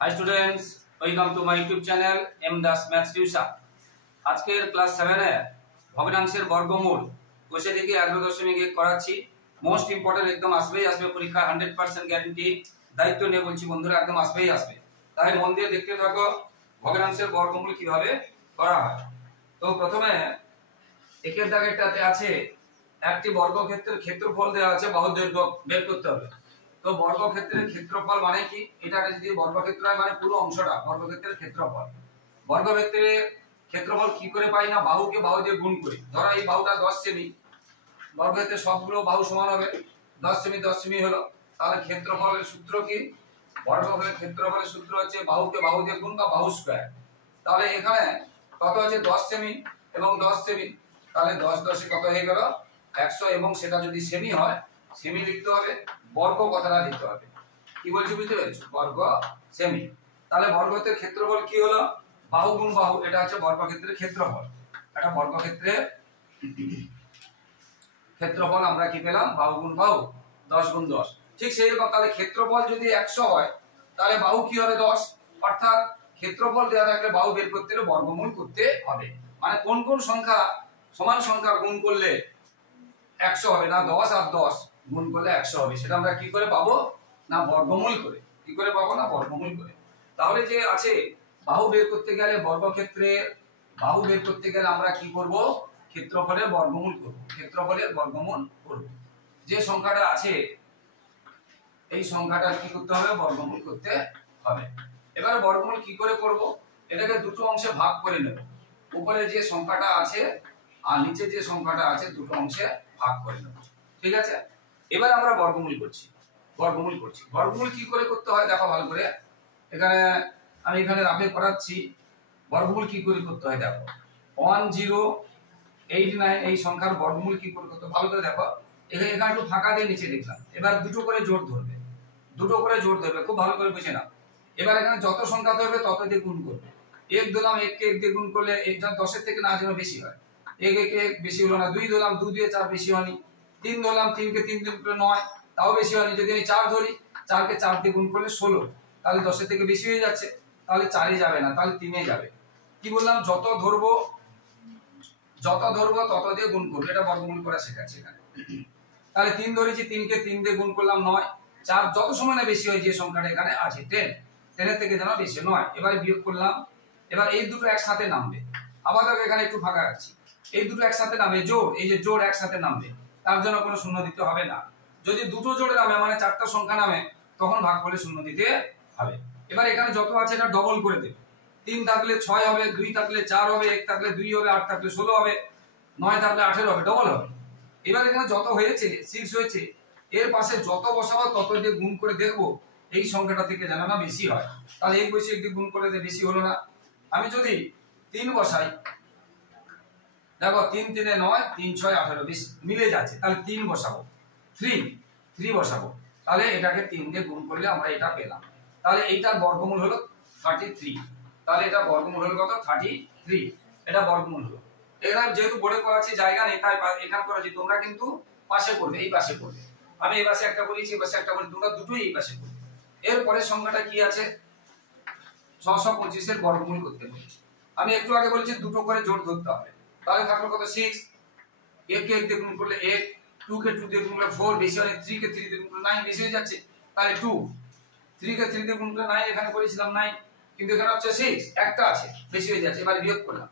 Hi students, welcome to my YouTube channel M Das Maths Tuition। আজকের class 7 এ ভগ্নাংশের বর্গমূল বসে দেখি 11.1 করাচ্ছি। মোস্ট ইম্পর্টেন্ট, একদম আসবে পরীক্ষা 100% গ্যারান্টি, দায়িত্ব নিয়ে বলছি বন্ধুরা, একদম আসবে। তাই মন দিয়ে দেখতে থাকো ভগ্নাংশের বর্গমূল কিভাবে করা হয়। তো প্রথমে একের দাগেরটাতে আছে একটি বর্গক্ষেত্রের ক্ষেত্রফল দেওয়া আছে, বাহুর দৈর্ঘ্য বের করতে হবে। তো বর্গক্ষেত্রের ক্ষেত্রফল মানে কি, এটা যদি বর্গক্ষেত্র হয় মানে পুরো অংশটা বর্গক্ষেত্রের ক্ষেত্রফল। বর্গক্ষেত্রের ক্ষেত্রফল কি করে পাই না, বাহুকে বাহু দিয়ে গুণ করি। ধরো এই বাহুটা 10 সেমি, বর্গক্ষেত্রের সবগুলো বাহু সমান হবে, 10 সেমি হলো। তাহলে ক্ষেত্রফলের সূত্র কি, বর্গক্ষেত্রের ক্ষেত্রফলের সূত্র হচ্ছে বাহুকে বাহু দিয়ে গুণ বা বাহু স্কয়ার। তাহলে এখানে কত আছে 10 সেমি এবং 10 সেমি, তাহলে 10 10 কত হয়ে গেল 100, এবং সেটা যদি সেমি হয় সেমি লিখতে হবে, বর্গ কথাটা লিখতে হবে। কি বলছি বুঝতে পেরেছো, বর্গ সেমি। তাহলে বর্গক্ষেত্রের ক্ষেত্রফল কি হলো, বাহু গুণ বাহু, এটা হচ্ছে বর্গক্ষেত্রের ক্ষেত্রফল। এটা বর্গক্ষেত্রের ক্ষেত্রফল আমরা কি পেলাম, বাহু গুণ বাহু 10 গুণ 10। ঠিক সেই রকম তাহলে ক্ষেত্রফল যদি 100 হয় তাহলে বাহু কি হবে 10, অর্থাৎ ক্ষেত্রফল দেওয়া থাকলে বাহু বের করতে হলে বর্গমূল করতে হবে। মানে কোন কোন সংখ্যা সমান সংখ্যা গুণ করলে 100 হবে না, 10 আর 10 গুণ করলে 100 হবে, সেটা আমরা কি করে পাবো না, বর্গমূল করে। কি করে পাবো না, বর্গমূল করে। তাহলে যে আছে বাহু বের করতে গেলে, বর্গক্ষেত্রের বাহু বের করতে গেলে আমরা কি করব, ক্ষেত্রফলের বর্গমূল করব, ক্ষেত্রফলের বর্গমূল করব। যে সংখ্যাটা আছে এই সংখ্যাটা কি করতে হবে, বর্গমূল করতে হবে। এবার বর্গমূল কি করে করব, এটাকে দুটো অংশে ভাগ করে নেব। উপরে যে সংখ্যাটা আছে আর নিচে যে সংখ্যাটা আছে দুটো অংশে ভাগ করে নেব, ঠিক আছে। এবার আমরা বর্গমূল করছি। বর্গমূল কি করে করতে হয় দেখো ভালো করে, এখানে আমি এখানে রাফে করাচ্ছি। বর্গমূল কি করে করতে হয় দেখো, 1089 এই সংখ্যার বর্গমূল কি করে করতে ভালো করে দেখো। এখানে একটু ফাঁকা দিয়ে নিচে লিখলাম, এবার দুটো করে জোড় ধরবে, খুব ভালো করে বুঝে নাও। এবার এখানে যত সংখ্যা ধরবে তত দিয়ে গুণ করবে। এক দিলাম, এককে এক দিয়ে গুণ করলে এটা 10 এর থেকে না যেন বেশি হয়, এক বেশি হলো না। 2 দিলাম, 2 দিয়ে 4 বেশি হয়নি। 3 ধরলাম, 3 কে 3 দিয়ে 9, তাও বেশি হয়নি। যদি আমি 4 ধরি, 4 কে 4 দিয়ে গুণ করলে 16, তাহলে 10 এর থেকে বেশি হয়ে যাচ্ছে, তাহলে 4 এ যাবে না, তাহলে 3 এ যাবে। কি বললাম, যত ধরবো তত দিয়ে গুণ করব, এটা বর্গমূল করা শেখাচ্ছি এখানে। তাহলে 3 ধরেছি, 3 কে 3 দিয়ে গুণ করলাম 9, 4 যত সময় না বেশি হয় যে সংখ্যাটা এখানে আছে 10, 10 এর থেকে যেন বেশি 9। এবারে বিয়োগ করলাম, এবার এই দুটো একসাথে নামবে। আবার দেখো এখানে একটু ফাঁকা রাখছি, এই দুটো একসাথে নামবে, জোড়, এই যে জোড় একসাথে নামবে, তার জন্য কোনো শূন্য দিতে হবে না। যদি দুটো জোড়ে নামে মানে 4টা সংখ্যা নামে, তখন ভাগ করলে শূন্য দিতে হবে। এবার এখানে যত আছে এটা ডবল করে দেবে। 3 থাকলে 6 হবে, 2 থাকলে 4 হবে, 1 থাকলে 2 হবে, 8 থাকলে 16 হবে, 9 থাকলে 18 হবে, ডবল হবে। এবার এখানে যত হয়েছে 6 হয়েছে, এর পাশে যত বসাবো তত দিয়ে গুণ করে দেখবো এই সংখ্যাটা থেকে যেন না বেশি হয়। তাহলে এই বসে একটি গুণ করে বেশি হলো না। আমি যদি 3 বসাই, দেখো 3 3 9, 3 6 18 বেশি মিলে যাচ্ছে, তাহলে 3 বসাবো, 3 বসাবো, তাহলে এটাকে 3 দিয়ে গুণ করলে আমরা এটা পেলাম। তাহলে এইটার বর্গমূল হলো 33। তাহলে এটা বর্গমূল হলো কত, 33, এটা বর্গমূল হলো। এখানে যেহেতু বোর্ডে করা আছে জায়গা নেই, তাই এখানে করেছি, তোমরা কিন্তু পাশে করবে, এই পাশে করবে। আমি এই পাশে একটা বলেছি, এই পাশে একটা বলি, তোমরা দুটোই এই পাশে করবে। এর পরের সংখ্যাটা কি আছে, 625 এর বর্গমূল করতে বলেছি। আমি একটু আগে বলেছি দুটো করে জোড় ধরতে হবে, তাহলে থাকলো কত 6, 1 কে 1 দিয়ে গুণ করলে 1, 2 কে 2 দিয়ে গুণ করলে 4 বেশি হয়, 3 কে 3 দিয়ে গুণ করলে 9 বেশি হয়ে যাচ্ছে, তাহলে 2, 3 কে 3 দিয়ে গুণ করলে 9, এখানে করেছিলাম 9, কিন্তু এখানে হচ্ছে 6, একটা আছে বেশি হয়ে যাচ্ছে, এবার বিয়োগ করলাম।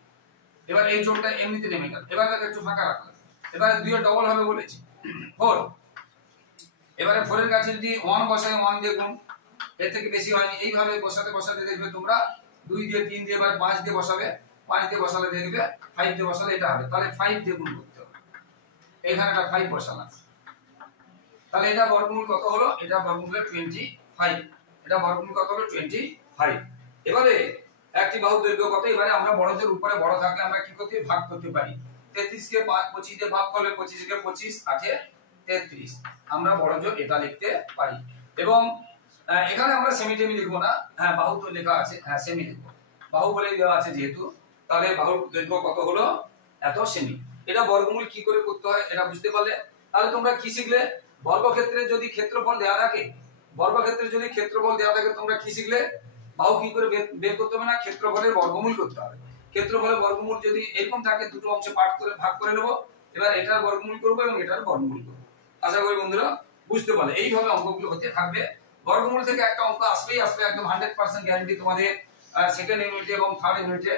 এবার এই জোড়টা এমনিতে নেমে গেল, এবার তাকে একটু ফাঁকা রাখলাম। এবারে 2 এর ডবল হবে বলেছি 4, এবারে 4 এর কাছে যদি 1 বসাই, 1 দিয়ে গুণ, এর থেকে বেশি হয়নি। এইভাবে বসাতে দেখবে তোমরা 2 দিয়ে 3 দিয়ে এবার 5 দিয়ে বসাবে, 5 দিয়ে বসালে দেখবে 5 দিয়ে বসালে এটা হবে, তাহলে 5 দিয়ে গুণ করতে হবে। এখানে একটা 5 বসালাম, তাহলে এটা বর্গমূল কত হলো, এটা বর্গমূল হলো 25, এটা বর্গমূল কত হলো 25। এবারে একটি বাহুর দৈর্ঘ্য কত, এবারে আমরা বড়দের উপরে বড় থাকলে আমরা কি করতে ভাগ করতে পারি। 33 কে 25 দিয়ে ভাগ করলে 25 কে 25 8 33, আমরা বড় জোর এটা লিখতে পারি। এবং এখানে আমরা সেমি টেমি লিখবো না, হ্যাঁ বাহু তো লেখা আছে, হ্যাঁ সেমি লিখবো, বাহু বলেই দেওয়া আছে যেহেতু। তাহলে বাহুর দৈর্ঘ্য কত হলো, এত সেমি। এটা বর্গমূল কি করে করতে হয় এটা বুঝতে পারলে, তাহলে তোমরা কি শিখলে, বর্গক্ষেত্রে যদি ক্ষেত্রফল দেওয়া থাকে, তোমরা কি শিখলে, বাহু কি করে বের করতে হবে না, ক্ষেত্রফলের বর্গমূল করতে হবে। ক্ষেত্রফলের বর্গমূল যদি এরকম থাকে দুটো অংশে ভাগ করে নেব, এবার এটার বর্গমূল করব এবং এটার বর্গমূল করব। আশা করি বন্ধুরা বুঝতে পারলে। এইভাবে অঙ্কগুলো হতে থাকবে। বর্গমূল থেকে একটা অঙ্ক আসবেই আসবে, একদম 100% গ্যারান্টি তোমাদের সেকেন্ড ইউনিটে এবং থার্ড ইউনিটে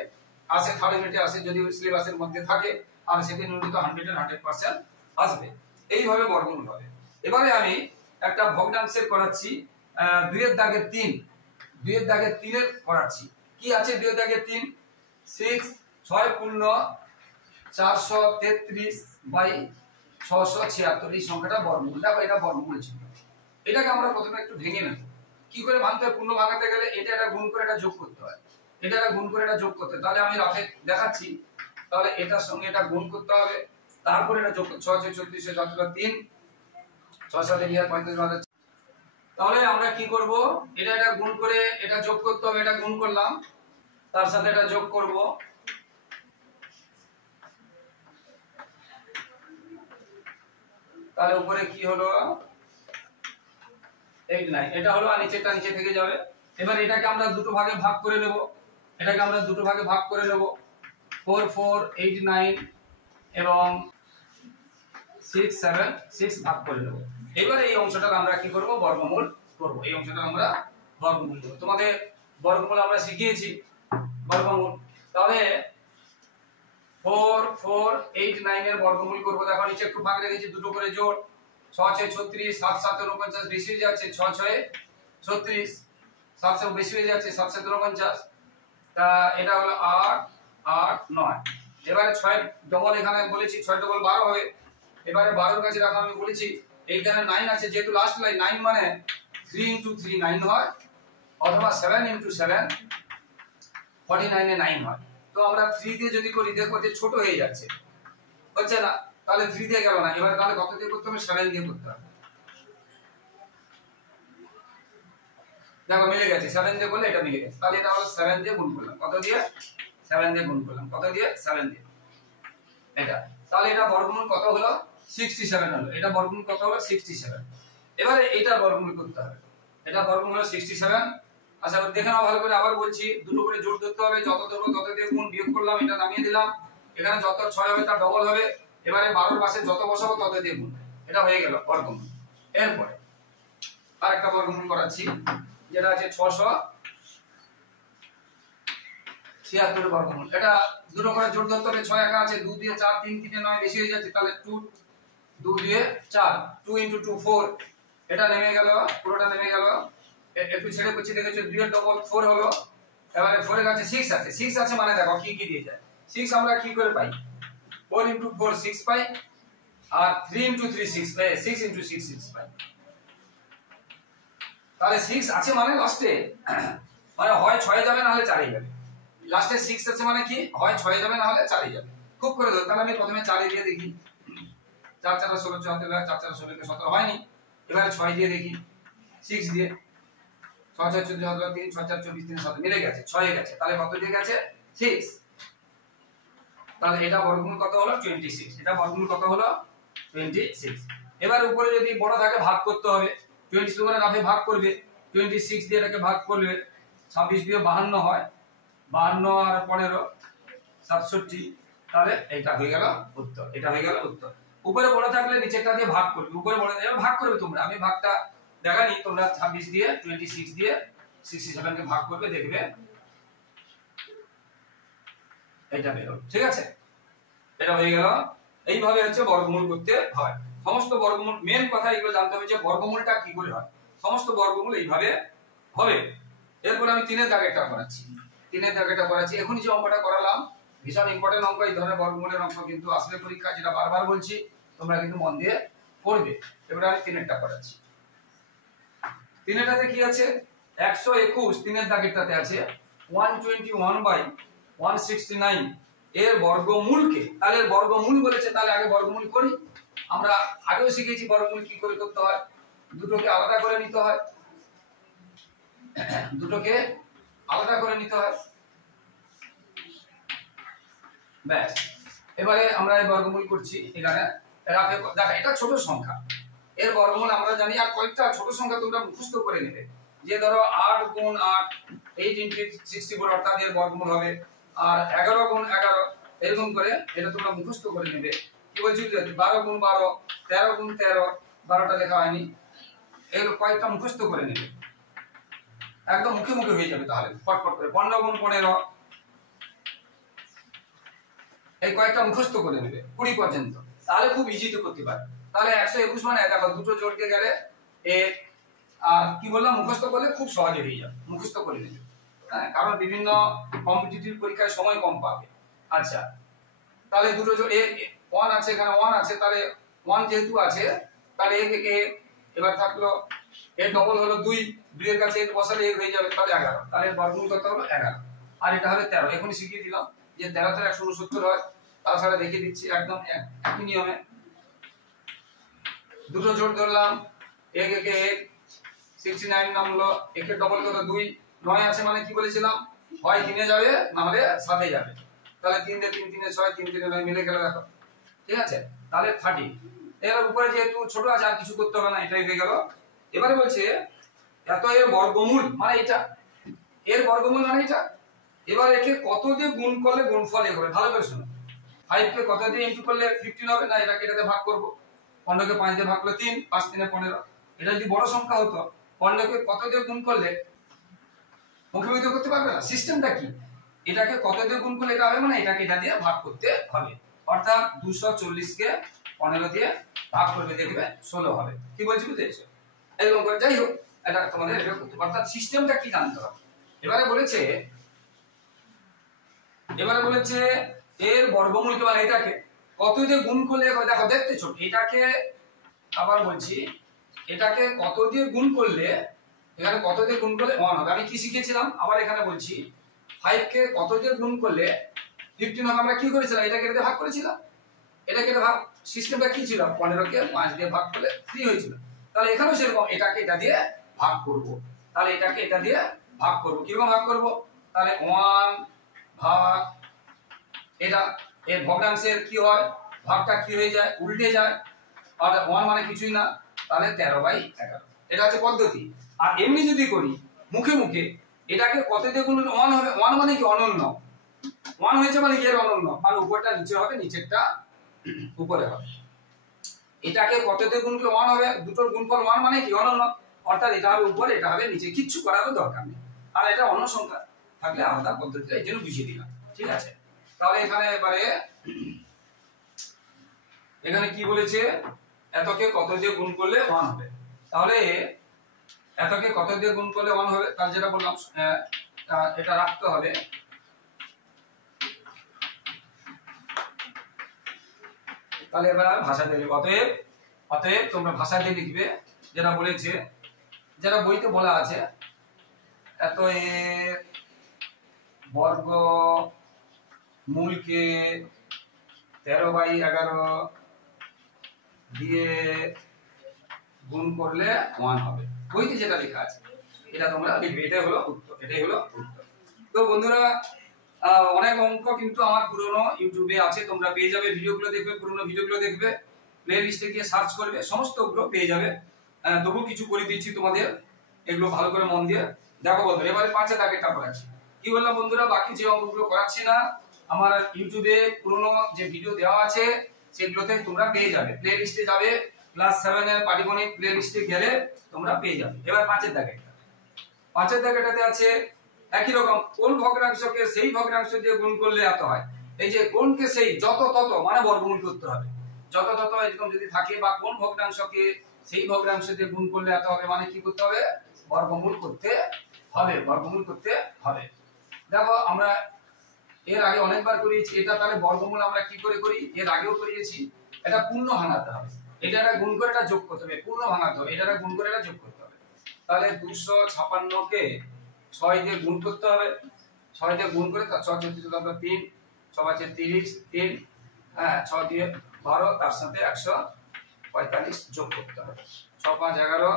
আসে। থার্ড ইউনিটে আসে যদি সিলেবাসের মধ্যে থাকে, আর সেকেন্ড ইউনিটে তো 100% আসবে। এইভাবে বর্গমূল হবে। এবারে আমি একটা ভগ্নাংশের করাচ্ছি, 2 এর দাগের 3, 2 এর দাগের 3 এর করাচ্ছি। কি আছে 2 এর দাগের 3? 6 6 পূর্ণ 433/676 এই সংখ্যাটা বর্গমূল। দেখো এটা বর্গমূল চিহ্ন। এটাকে আমরা প্রথমে একটু ভেঙে নেব। কি করে ভাঙতে হয়? পূর্ণ ভাঙাতে গেলে এটা একটা গুণ করে এটা যোগ করতে হয়, এটা একটা গুণ করে এটা যোগ করতে হয়। তাহলে আমি রাফে দেখাচ্ছি। তাহলে এটার সঙ্গে এটা গুণ করতে হবে, তারপর এটা যোগ 6 6 34 3 6 7 35। তাহলে আমরা কি করব? এটা গুণ করে এটা যোগ করতে হবে, এটা গুণ করলাম, তার সাথে এটা যোগ করব। তাহলে উপরে কি হলো? 89। এটা হলো, আর নিচেটা নিচে থেকে যাবে। এবার এটাকে আমরা দুটো ভাগে ভাগ করে নেব, এটাকে আমরা দুটো ভাগে ভাগ করে নেব। 4 4 8 9 এবং 6 7 6 ভাগ করে নেব। এবারে এই অংশটাকে আমরা কি করব? বর্গমূল করব। এই অংশটা আমরা বর্গমূল করব। তোমাদের বর্গমূল আমরা শিখিয়েছি বর্গমূল। তাহলে 4 4 8 9 এর বর্গমূল করব। দেখো নিচে একটু ভাগ রেখেছি, দুটো করে জোড়। 6 6 36, 7 7 49 বেশি হয়ে যাচ্ছে, 6 6 36, 7 7 বেশি হয়ে যাচ্ছে, 7 7 49। তা এটা হলো 8 8 9। এবারে 6 ডবল এখানে বলেছি, 6 ডবল 12 হবে। এবারে 12 এর কাছে রাখা আমি বলেছি, এইখানে 9 আছে, যেহেতু লাস্ট লাইন 9 মানে 3 * 3 9 হয়, অথবা 7 * 7 49 এ 9 হয়। তো আমরা 3 দিয়ে যদি করি দেখো যে ছোট হয়ে যাচ্ছে, হচ্ছে না। তাহলে 3 দিয়ে গেল না। এবারে তাহলে কত দিয়ে করতে হবে? 7 দিয়ে করতে হবে। দেখো মিলে গেছে, 7 দিয়ে করলে এটা মিলে গেছে। তাহলে এটা হলো 7 দিয়ে গুণ করলাম। কত দিয়ে? 7 দিয়ে গুণ করলাম। কত দিয়ে? 7 দিয়ে। এটা তাহলে এটা বর্গমূল কত হলো? 67 হলো। এটা বর্গমূল কত হলো? 67। এবারে এটা বর্গমূল করতে হবে। এটা বর্গমূল হলো 67। আচ্ছা দেখে নাও ভালো করে, আবার বলছি, দুটো করে জোড় ধরতে হবে। যত ধরবো তত দিয়ে গুণ, বিয়োগ করলাম, এটা নামিয়ে দিলাম। এখানে যত 6 হবে তার ডবল হবে। এবারে 12 এর পাশে যত বসাবো তত দিয়ে গুণ। এটা হয়ে গেল বর্গমূল। এরপরে আরেকটা বর্গমূল করাচ্ছি, যেটা আছে 676 এর বর্গমূল। এটা দুটো করে জোড় ধরতে হবে। 6 একা আছে, 2 দিয়ে 4 3 3 9 বেশি হয়ে যাচ্ছে, তাহলে 2 দিয়ে 4 2 * 2 4। এটা নেমে গেল, পুরোটা নেমে গেল। একটু ছেড়ে কুচি দেখেছো, 2 এর ডবল 4 হলো। এবারে 4 এর কাছে 6 আছে, 6 আছে মানে দেখো কি কি দিয়ে যায়। 6 আমরা কি করে পাই? 4 * 4 6 পাই, আর 3 * 3 6 পাই, 6 * 6 6 পাই। তাহলে 6 আছে মানে লাস্টে মানে হয় 6 যাবে না হলে 4 যাবে। লাস্টে 6 আছে মানে কি? হয় 6 যাবে না হলে 4 যাবে। খুব করে ধর। তাহলে আমি প্রথমে 4 দিয়ে দেখি। 4 4 16 14, 4 4 16 17 হয়নি। এবারে 6 দিয়ে দেখি, 6 দিয়ে 6 6 14 3 6 4 24 3 7 মিলে গেছে, 6 গেছে। তাহলে কত দিয়ে গেছে? 6। তাহলে এটা বর্গমূল কত হলো? 26। এটা বর্গমূল কত হলো? 26। এবার উপরে যদি বড় থাকে ভাগ করতে হবে। 26 করে রাফে ভাগ করবে, 26 দিয়ে এটাকে ভাগ করবে। 26 দিয়ে 52 হয়, 52 আর 15 67। তাহলে এটা হয়ে গেল উত্তর। এটা হয়ে গেল উত্তর। উপরে বড় থাকলে নিচেরটা দিয়ে ভাগ করবে। উপরে বড় এবার ভাগ করবে তোমরা, আমি ভাগটা দেখানি। তোমরা 26 দিয়ে 26 দিয়ে 67 কে ভাগ করবে, দেখবে এটা বের হবে। ঠিক আছে, এটা হয়ে গেল। এইভাবে হচ্ছে বর্গমূল করতে হয়। সমস্ত বর্গমূল, মেন কথা এগুলো জানতে হবে যে বর্গমূলটা কি করে হয়। সমস্ত বর্গমূল এইভাবে হবে। এরপর আমি 3 এর দাগেরটা করাচ্ছি। 3 এর দাগেরটা করাচ্ছি। এখনই যে অঙ্কটা করালাম ভীষণ ইম্পর্টেন্ট অঙ্ক। এই ধরনের বর্গমূলের অঙ্ক কিন্তু আসলে পরীক্ষা, যেটা বারবার বলছি, তোমরা কিন্তু মন দিয়ে পড়বে। এবার আমি 3 এরটা করাচ্ছি। 3 এরটাতে কি আছে? 121 3 এর দাগেরটাতে আছে 121/169 এর বর্গমূলকে। তাহলে এর বর্গমূল বলেছে, তাহলে আগে বর্গমূল করি। আমরা আগেও শিখেছি বর্গমূল কি করে করতে হয়। দুটোকে আলাদা করে নিতে হয়, দুটোকে আলাদা করে নিতে হয়, ব্যাস। এবারে আমরা এই বর্গমূল করছি। এখানে দেখো এটা ছোট সংখ্যা, এর বর্গমূল আমরা জানি। আর কয়েকটা ছোট সংখ্যা তোমরা মুখস্থ করে নেবে, যে ধরো 8 × 8 8 ইনটু 64 অর্থাৎ এর বর্গমূল হবে। আর 11 গুণ 11 এরকম করে এটা তোমরা মুখস্থ করে নেবে। কি বলছি 12 গুণ 12 13 গুণ 13 12টা লেখা হয়নি, এগুলো কয়েকটা মুখস্থ করে নেবে, একদম মুখে মুখে হয়ে যাবে তাহলে ফটফট করে। 15 গুণ 15 এই কয়েকটা মুখস্থ করে নেবে 20 পর্যন্ত, তাহলে খুব ইজিতে করতে পারবে। তাহলে 121 মানে দেখো দুটো জোড় দিয়ে গেলে এ, আর কি বললাম মুখস্থ করলে খুব সহজে হয়ে যাবে, মুখস্থ করে নেবে। হ্যাঁ, কারণ বিভিন্ন কম্পিটিটিভ পরীক্ষায় সময় কম পাবে। আচ্ছা, তাহলে দুটো জোড় এ 1 আছে, এখানে 1 আছে, তাহলে 1 যেহেতু আছে তাহলে এ থেকে এবার থাকলো এর ডবল হলো 2, 2 এর কাছে এর বসালে এ হয়ে যাবে তাহলে 11, তাহলে এর বর্গমূল কত হলো 11, আর এটা হবে 13। এখনই শিখিয়ে দিলাম যে 13 তে 169 হয়, তাছাড়া দেখিয়ে দিচ্ছি একদম একই নিয়মে। দুটো জোড় ধরলাম, এক একে 69 নামলো, একের ডবল কত 2, 9 আছে মানে কি বলেছিলাম হয় 3 এ যাবে না হলে 7 এ যাবে, তাহলে 3 দিয়ে 3 3 এ 6 3 3 এ 9 মিলে গেল দেখো, ঠিক আছে। তাহলে 30 এর উপরে যেহেতু ছোট আছে আর কিছু করতে হবে না, এটাই হয়ে গেল। এবারে বলছে এত এর বর্গমূল মানে এটা, এর বর্গমূল মানে এটা। এবার একে কত দিয়ে গুণ করলে গুণফল এ হবে, ভালো করে শোনো। 5 কে কত দিয়ে ইনটু করলে 15 হবে না, এটাকে এটাতে ভাগ করব। 15 কে 5 দিয়ে ভাগ করলে 3, 5 3 এ 15। এটা যদি বড় সংখ্যা হতো 15 কে কত দিয়ে গুণ করলে মুখবিদ্ধ করতে পারবে না। সিস্টেমটা কি, এটাকে কত দিয়ে গুণ করলে এটা হবে মানে এটাকে এটা দিয়ে ভাগ করতে হবে, অর্থাৎ 240 কে 15 দিয়ে ভাগ করবে দেখবে 16 হবে। কি বলছি বুঝেছো? এরকম করে যাই হোক এটা তোমাদের এটা করতে হবে, অর্থাৎ সিস্টেমটা কি জানতে হবে। এবারে বলেছে এর বর্গমূলকে মানে এটাকে কত দিয়ে গুণ করলে দেখো দেখতেছো, এটাকে আবার বলছি এটাকে কত দিয়ে গুণ করলে, এখানে কত দিয়ে গুণ করলে 1 হবে। আমি কি শিখেছিলাম আবার এখানে বলছি, 5 কে কত দিয়ে গুণ করলে 15 হবে। আমরা কি করেছিলাম, এটাকে এটা দিয়ে ভাগ করেছিলাম, এটাকে এটা ভাগ, সিস্টেমটা কি ছিল 15 কে 5 দিয়ে ভাগ করলে 3 হয়েছিল। তাহলে এখানেও সেরকম এটাকে এটা দিয়ে ভাগ করব, তাহলে এটাকে এটা দিয়ে ভাগ করব। কিরকম ভাগ করব, তাহলে 1 ভাগ এটা, এর ভগ্নাংশের কি হয় ভাগটা কি হয়ে যায় উল্টে যায়, আর 1 মানে কিছুই না, তাহলে 13/11 এটা হচ্ছে পদ্ধতি। আর এমনি যদি করি মুখে মুখে, এটাকে কত দিয়ে গুণ 1 হবে, 1 মানে কি অনন্য, 1 হয়েছে মানে কি এর অনন্য, আর উপরটা নিচে হবে নিচেরটা উপরে হবে। এটাকে কত দিয়ে গুণ করলে 1 হবে, দুটোর গুণফল 1 মানে কি অনন্য, অর্থাৎ এটা হবে উপরে এটা হবে নিচে, কিচ্ছু করার দরকার নেই। আর এটা অন্য সংখ্যা থাকলে আলাদা পদ্ধতিটা এই জন্য বুঝিয়ে দিলাম, ঠিক আছে। তাহলে এখানে এবারে এখানে কি বলেছে, এতকে কত দিয়ে গুণ করলে 1 হবে, তাহলে এতকে কত দিয়ে গুণ করলে 1 হবে, তার যেটা বললাম এটা রাখতে হবে। তাহলে এবার ভাষা দিয়ে লিখব, অতএব তোমরা ভাষা দিয়ে লিখবে যেটা বলেছে, যেটা বইতে বলা আছে, এতএব বর্গ মূলকে 13/11 দিয়ে গুণ করলে 1 হবে। বইতে যেটা লেখা আছে এটা তোমরা লিখবে, এটাই হলো উত্তর, এটাই হলো উত্তর। তো বন্ধুরা অনেক অঙ্ক কিন্তু আমার পুরনো ইউটিউবে আছে, তোমরা পেয়ে যাবে, ভিডিওগুলো দেখবে, পুরনো ভিডিওগুলো দেখবে, প্লে লিস্টে গিয়ে সার্চ করবে, সমস্তগুলো পেয়ে যাবে। তবু কিছু করে দিচ্ছি তোমাদের, এগুলো ভালো করে মন দিয়ে দেখো বন্ধুরা। এবারে 5 এর দাগেরটা করাচ্ছি। কি বললাম বন্ধুরা, বাকি যে অঙ্কগুলো করাচ্ছি না, আমার ইউটিউবে পুরনো যে ভিডিও দেওয়া আছে সেগুলোতে তোমরা পেয়ে যাবে, প্লে লিস্টে যাবে, ক্লাস 7 এর পাটিগণিত প্লে লিস্টে গেলে তোমরা পেয়ে যাবে। এবার 5 এর দাগেরটা, 5 এর দাগেরটাতে আছে একই রকম, কোন ভগ্নাংশকে সেই ভগ্নাংশ দিয়ে গুণ করলে এত হয়। এই যে কোনকে সেই যত তত মানে বর্গমূল করতে হবে, যত তত এরকম যদি থাকে, বা কোন ভগ্নাংশকে সেই ভগ্নাংশ দিয়ে গুণ করলে এত হবে মানে কি করতে হবে, বর্গমূল করতে হবে, বর্গমূল করতে হবে। দেখো আমরা এর আগে অনেকবার করিয়েছি এটা, তাহলে বর্গমূল আমরা কি করে করি, এর আগেও করিয়েছি। এটা পূর্ণ ভাঙাতে হবে, এটা একটা গুণ করে এটা যোগ করতে হবে, পূর্ণ ভাঙাতে হবে, এটা একটা গুণ করে এটা যোগ করতে হবে। তাহলে 256 কে 6 দিয়ে গুণ করতে হবে, 6 দিয়ে গুণ করে তার 6 4 3, 6 5 30, 3 হ্যাঁ 6 দিয়ে 12, তার সাথে 145 যোগ করতে হবে, 6 5 11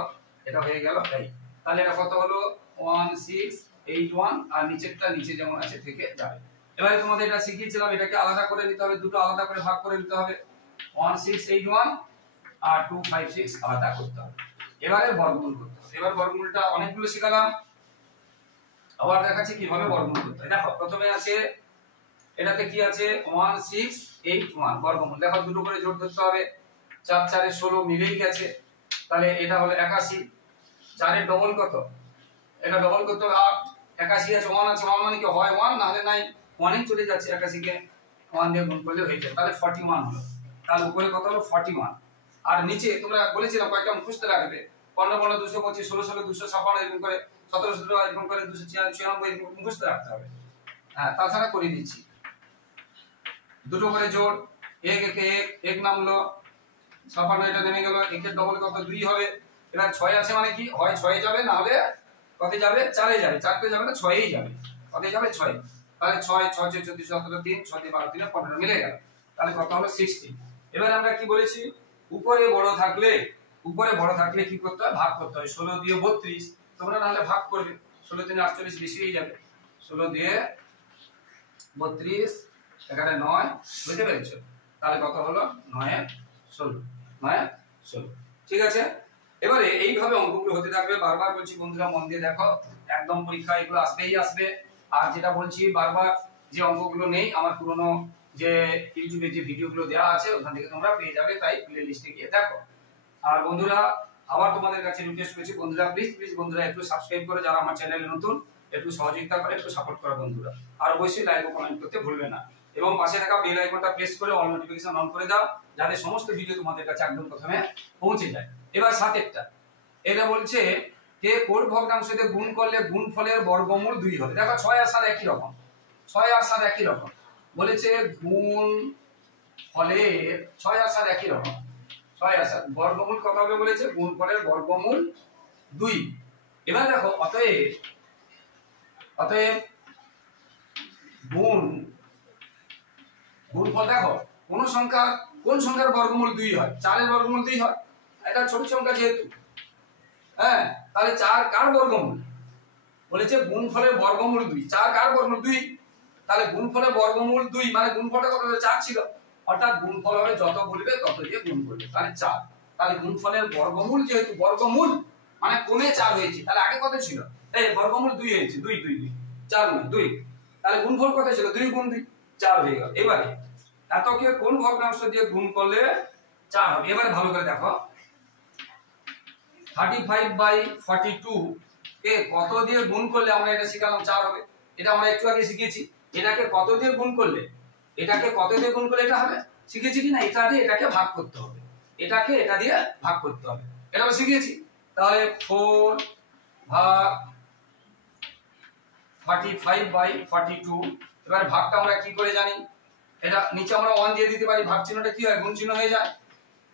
এটা হয়ে গেল এই। তাহলে এটা কত হলো 1681, আর নিচেরটা নিচে যেমন আছে থেকে যাবে। এবারে তোমাদের এটা শিখিয়েছিলাম, এটাকে আলাদা করে নিতে হবে, দুটো আলাদা করে ভাগ করে নিতে হবে, 1681 আর 256 আলাদা করতে হবে। এবারে বর্গমূল করতে হবে। এবার বর্গমূলটা অনেকগুলো শিখালাম, আবার দেখাচ্ছি কিভাবে বর্গমূল করতে হয়। দেখো প্রথমে আছে এটাতে কি আছে 1681 বর্গমূল। দেখো দুটো করে জোড় ধরতে হবে, 4 4 এ 16 মিলেই গেছে, তাহলে এটা হলো 81। 4 এর ডবল কত, এটা ডবল করতে হবে 8। 81 আছে 1 আছে, 1 মানে কি হয় 1, না হলে নাই 1 এই চলে যাচ্ছে। 81 কে 1 দিয়ে গুণ করলে হয়ে যায়, তাহলে 41 হলো। তাহলে উপরে কত হলো 41, আর নিচে তোমরা বলেছিলাম কয়েকটা মুখস্থ রাখবে, 15 15 225, 16 16 256 এরকম করে, 17 17 এরকম করে 296 এরকম মুখস্থ রাখতে হবে। হ্যাঁ, তাছাড়া করে দিচ্ছি দুটো করে জোড়, 1 1 1 1 নামলো 56, এটা নেমে গেল, 1 এর ডবল কত 2 হবে। এবার 6 আছে মানে কি হয় 6 এ যাবে, না হলে কত যাবে 4 এ যাবে, 4 তে যাবে না 6 এই যাবে, কত যাবে 6। তাহলে 6 6 6 14 17 3 6 দিয়ে 12 3 15 মিলে গেল, তাহলে কত হলো 60। এবার আমরা কি বলেছি, উপরে বড় থাকলে কি করতে হয়, ভাগ করতে হয়। 16 দিয়ে 32, তোমরা না হলে ভাগ করবে, 16 3 48 বেশি হয়ে যাবে, 16 দিয়ে 32 এখানে 9, বুঝতে পেরেছো? তাহলে কত হলো 9 16, 9 16, ঠিক আছে। এবারে এইভাবে অঙ্কগুলো হতে থাকবে। বারবার বলছি বন্ধুরা মন দিয়ে দেখো, একদম পরীক্ষা এগুলো আসবেই আসবে। আর যেটা বলছি বারবার, যে অঙ্কগুলো নেই আমার পুরনো যে ইউটিউবে যে ভিডিওগুলো দেওয়া আছে ওখান থেকে তোমরা পেয়ে যাবে, তাই প্লে লিস্টে গিয়ে দেখো। আর বন্ধুরা আবার তোমাদের কাছে রিকোয়েস্ট করছি, বন্ধুরা প্লিজ বন্ধুরা একটু সাবস্ক্রাইব করে, যারা আমার চ্যানেলে নতুন একটু সহযোগিতা করে, একটু সাপোর্ট করো বন্ধুরা। আর অবশ্যই লাইক ও কমেন্ট করতে ভুলবে না, এবং পাশে থাকা বেল আইকনটা প্রেস করে অল নোটিফিকেশন অন করে দাও, যাতে সমস্ত ভিডিও তোমাদের কাছে একদম প্রথমে পৌঁছে যায়। এবার সাতেরটা, এটা বলছে যে কোন ভগ্নাংশ দিয়ে গুণ করলে গুণফলের বর্গমূল 2 হবে। দেখো 6 আর 7 একই রকম, 6 আর 7 একই রকম বলেছে, গুণ ফলের 6 আর 7 একই রকম, 6 আর 7 বর্গমূল কত হবে বলেছে, গুণফলের বর্গমূল 2। এবার দেখো অতএব গুণফল দেখো কোন সংখ্যার বর্গমূল 2 হয়, 4 এর বর্গমূল 2 হয়, এটা ছোট সংখ্যা যেহেতু, হ্যাঁ, তাহলে 4 কার বর্গমূল বলেছে, গুণফলের বর্গমূল 2। 4 কার বর্গমূল 2, তাহলে গুণফলের বর্গমূল 2 মানে গুণফলটা কত হবে 4 ছিল, অর্থাৎ গুণফল হবে যত বলবে তত দিয়ে গুণ করবে, তাহলে 4। তাহলে গুণফলের বর্গমূল যেহেতু বর্গমূল মানে কোণে 4 হয়েছে, তাহলে আগে কত ছিল, এই বর্গমূল 2 হয়েছে, 2 2 2 4 নয় 2, তাহলে গুণফল কত ছিল 2 গুণ 2 4 হয়ে গেল। এবারে এতকে কোন ভগ্নাংশ দিয়ে গুণ করলে 4 হবে, এবারে ভালো করে দেখো 35/42 কে কত দিয়ে গুণ করলে আমরা এটা শিখালাম 4 হবে, এটা আমরা একটু আগে শিখেছি। এটাকে কত দিয়ে গুণ করলে এটা হবে, শিখেছি কি না, এটা দিয়ে এটাকে ভাগ করতে হবে, এটাকে এটা দিয়ে ভাগ করতে হবে, এটা আমরা শিখেছি। তাহলে 4 ভাগ 35/42, এবার ভাগটা আমরা কি করে জানি, এটা নিচে আমরা 1 দিয়ে দিতে পারি, ভাগ চিহ্নটা কি হয় গুণ চিহ্ন হয়ে যায়,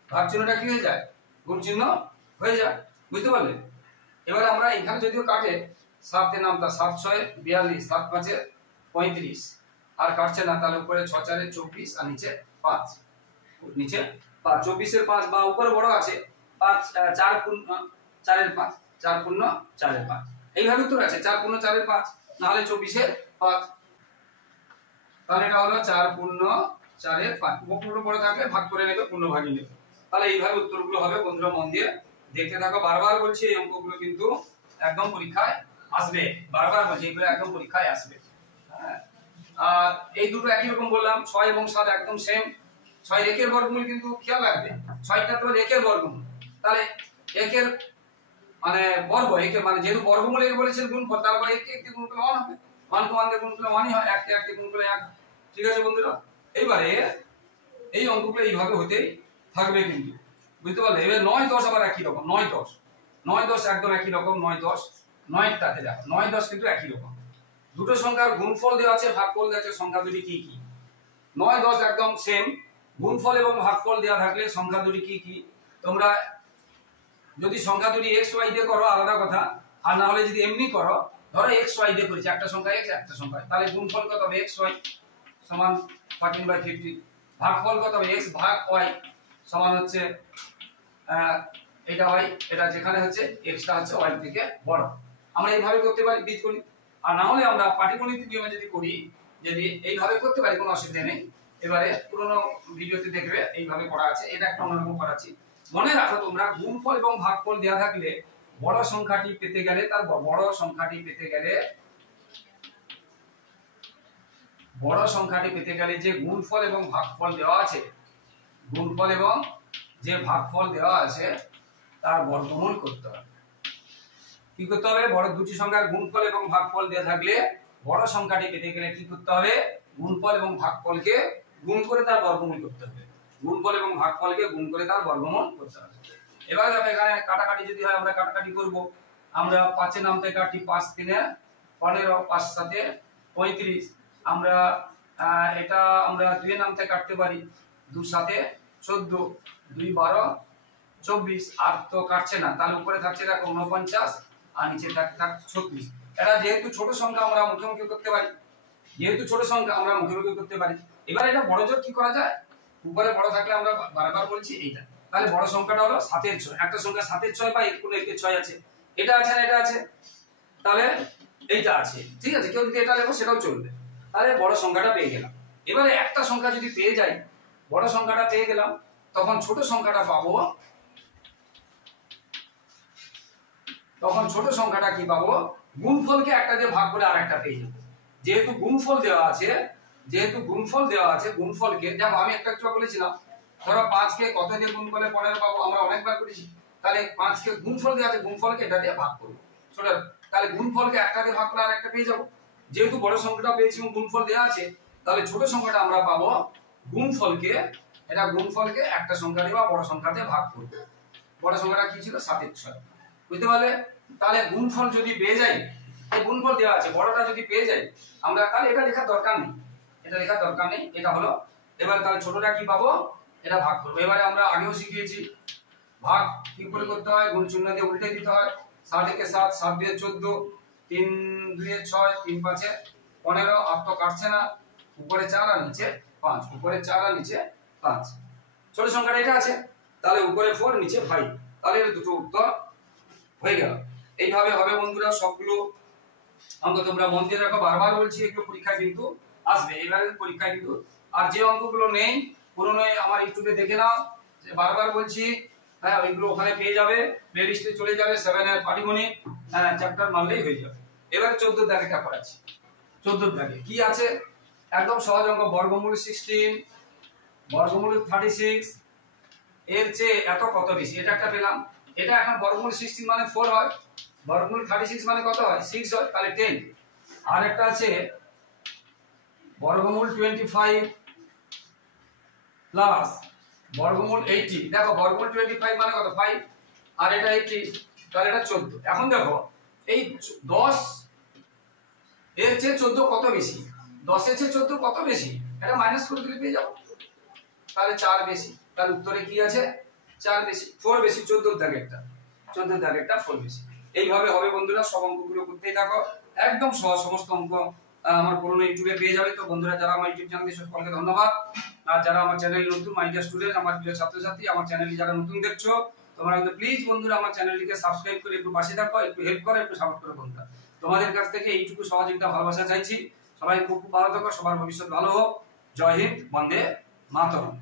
ভাগ চিহ্নটা কি হয়ে যায় গুণ চিহ্ন হয়ে যায়, বুঝতে পারলে। এবার আমরা এখানে যদিও কাটে 7 এর নামটা 7 6 42, 7 5 35, আর কাটছে না, তাহলে উপরে 6 4 24 আর নিচে 5, নিচে 5, 24 এর 5 বা উপরে বড় আছে 5 4 4 এর 5, 4 4 এর 5, এইভাবে উত্তর আছে 4 4 এর 5, না হলে 24 এর 5, তাহলে এটা হলো 4 4 এর 5। পুরো বড় থাকলে ভাগ করে নেবে, পূর্ণ ভাগই নেবে, তাহলে এইভাবে উত্তরগুলো হবে। বন্ধুরা মন দিয়ে দেখতে থাকো, বারবার বলছি এই অঙ্কগুলো কিন্তু একদম পরীক্ষায় আসবে, বারবার বলছি এগুলো একদম পরীক্ষায় আসবে। হ্যাঁ, আর এই দুটো একই রকম বললাম, 6 এবং 7 একদম সেম। 6 একের বর্গমূল কিন্তু খেয়াল রাখবে, 6টা তো একের বর্গমূল, তাহলে একের মানে বর্গ, একের মানে যেহেতু বর্গমূল এর বলেছেন গুণফল, তারপরে একে একটি গুণ করলে 1 হবে, 1 কে 1 দিয়ে গুণ করলে 1ই হয়, 1 কে 1 দিয়ে গুণ করলে 1। ঠিক আছে বন্ধুরা, এইবারে এই অঙ্কগুলো এইভাবে হতেই থাকবে কিন্তু, বুঝতে পারলে। এবার 9 10 আবার একই রকম, 9 10 একদম একই রকম, 9 10 9টাতে দেখো 9 10 কিন্তু একই রকম, দুটো সংখ্যার গুণফল দেওয়া আছে, ভাগফল দেওয়া আছে, সংখ্যা দুটি কি কি, 9 10 একদম সেম। গুণফল এবং ভাগফল দেওয়া থাকলে সংখ্যা দুটি কি কি, তোমরা যদি সংখ্যা দুটি x y দিয়ে করো আলাদা কথা, আর না হলে যদি এমনি করো, ধরো x y দিয়ে করেছি, একটা সংখ্যা x একটা সংখ্যা, তাহলে গুণফল কত হবে x y সমান 14/50, ভাগফল কত হবে x ভাগ y সমান হচ্ছে এটা হয়, এটা যেখানে হচ্ছে x টা হচ্ছে y থেকে বড়, আমরা এইভাবে করতে পারি বীজগণিত। আর না হলে আমরা পাটিগণিত নিয়মে যদি করি, যদি এইভাবে করতে পারি কোনো অসুবিধা নেই। এবারে পুরনো ভিডিওতে দেখবে এইভাবে করা আছে, এটা একটা অন্যরকম করাচ্ছি। মনে রাখো তোমরা, গুণফল এবং ভাগফল দেওয়া থাকলে বড় সংখ্যাটি পেতে গেলে বড় সংখ্যাটি পেতে গেলে যে গুণফল এবং ভাগফল দেওয়া আছে, গুণফল এবং যে ভাগফল দেওয়া আছে তার বর্গমূল করতে হবে। কি করতে হবে? বড় দুটি সংখ্যার গুণফল এবং ভাগফল দেওয়া থাকলে বড় সংখ্যাটি পেতে গেলে কি করতে হবে? গুণফল এবং ভাগফলকে গুণ করে তার বর্গমূল করতে হবে। গুণফল এবং ভাগফলকে গুণ করে তার বর্গমূল করতে হবে। এবার দেখো এখানে কাটাকাটি যদি হয় আমরা কাটাকাটি করব। আমরা 5 এর নাম থেকে কাটি, 5 3 15, 5 7 35। আমরা এটা আমরা 2 এর নাম থেকে কাটতে পারি, 2 7 14, 2 12 24। আর তো কাটছে না, তাহলে উপরে থাকছে দেখো 49 আর নিচে থাকছে 36। এটা যেহেতু ছোট সংখ্যা আমরা মুখোমুখি করতে পারি, যেহেতু ছোট সংখ্যা আমরা মুখোমুখি করতে পারি। এবার এটা বড় জোর কি করা যায়? উপরে বড় থাকলে আমরা বারবার বলছি এইটা, তাহলে বড় সংখ্যাটা হলো 7 এর 6। একটা সংখ্যা 7 এর 6 বা কোনো 1 এর 6 আছে, এটা আছে না এটা আছে, তাহলে এইটা আছে, ঠিক আছে। কেউ যদি এটা লেখো সেটাও চলবে। তাহলে বড় সংখ্যাটা পেয়ে গেলাম। এবারে একটা সংখ্যা যদি পেয়ে যাই, বড় সংখ্যাটা পেয়ে গেলাম, তখন ছোট সংখ্যাটা পাবো। তখন ছোট সংখ্যাটা কি পাবো? গুণফলকে একটা দিয়ে ভাগ করে আরেকটা পেয়ে যাবো। যেহেতু গুণফল দেওয়া আছে, যেহেতু গুণফল দেওয়া আছে, গুণফলকে দেখো আমি একটা বলেছিলাম, ধরো 5 কে কত দিয়ে গুণ করলে 15 পাবো, আমরা অনেকবার করেছি। তাহলে 5 কে গুণফল দেওয়া আছে, গুণফলকে এটা দিয়ে ভাগ করব। ছোট, তাহলে গুণফলকে একটা দিয়ে ভাগ করে আরেকটা পেয়ে যাবো। যেহেতু বড় সংখ্যাটা পেয়েছি এবং গুণফল দেওয়া আছে, তাহলে ছোট সংখ্যাটা আমরা পাবো গুণফলকে, এটা গুণফলকে একটা সংখ্যা দিয়ে বা বড় সংখ্যা দিয়ে ভাগ করব। বড় সংখ্যাটা কি ছিল? 7 এর 6, বুঝতে পারলে? তাহলে গুণফল যদি পেয়ে যাই, এই গুণফল দেওয়া আছে, বড়টা যদি পেয়ে যাই আমরা, তাহলে এটা লেখার দরকার নেই, এটা লেখার দরকার নেই, এটা হলো। এবার তাহলে ছোটটা কি পাবো? এটা ভাগ করব। এবারে আমরা আগেও শিখিয়েছি ভাগ কি করে করতে হয়, গুণ চিহ্ন দিয়ে উল্টে দিতে হয়। 7 একে 7, 7 2 14, 3 2 6, 3 5 15। আর তো কাটছে না, উপরে 4 আর নিচে 5, উপরে 4 আর নিচে 5। ছোট সংখ্যাটা এটা আছে, তাহলে উপরে 4 নিচে 5, তাহলে এর দুটো উত্তর হয়ে গেল। এইভাবে হবে বন্ধুরা সবগুলো অঙ্ক তোমরা মন দিয়ে রাখো। বারবার বলছি এগুলো পরীক্ষায় কিন্তু আসবে, এবারে পরীক্ষায় কিন্তু। আর যে অঙ্কগুলো নেই পুরনো আমার ইউটিউবে দেখে নাও, বারবার বলছি, হ্যাঁ ওইগুলো ওখানে পেয়ে যাবে, প্লে লিস্টে চলে যাবে। 7 এর পাটিগণিত চ্যাপ্টার মানলেই হয়ে যাবে। এবারে 14 দাগেটা করাচ্ছি। 14 দাগে কি আছে? একদম সহজ অঙ্ক। বর্গমূল 16, বর্গমূল 36 এর চেয়ে এত কত বেশি? এটা একটা পেলাম। এটা এখন বর্গমূল 16 মানে 4 হয়, বর্গমূল 36 মানে কত হয়? 6 হয়, তাহলে 10। আর একটা আছে বর্গমূল 25 প্লাস বর্গমূল 80। দেখো বর্গমূল 25 মানে কত? 5, আর এটা 80, তাহলে এটা 14। এখন দেখো এই 10 এর চেয়ে 14 কত বেশি? 10 এর চেয়ে 14 কত বেশি? এটা মাইনাস করে দিলে পেয়ে যাবো, তাহলে 4 বেশি। তাহলে উত্তরে কি আছে? 4 বেশি, 4 বেশি। 14 দাগেরটা, 14 দাগেরটা 4 বেশি। এইভাবে হবে বন্ধুরা, সব অঙ্কগুলো করতেই থাকো, একদম সহজ। সমস্ত অঙ্ক আমার পুরনো ইউটিউবে পেয়ে যাবে। তো বন্ধুরা যারা আমার ইউটিউব চ্যানেল দিয়ে সকলকে ধন্যবাদ। আর যারা আমার চ্যানেল নতুন, মাই ডিয়ার স্টুডেন্ট, আমার প্রিয় ছাত্রছাত্রী, আমার চ্যানেলটি যারা নতুন দেখছো তোমরা কিন্তু প্লিজ বন্ধুরা আমার চ্যানেলটিকে সাবস্ক্রাইব করে একটু পাশে থাকো, একটু হেল্প করো, একটু সাপোর্ট করো বন্ধুরা। তোমাদের কাছ থেকে এইটুকু সহযোগিতা ভালোবাসা চাইছি। সবাই খুব ভালো থাকো, সবার ভবিষ্যৎ ভালো হোক। জয় হিন্দ, বন্দে মাতরম।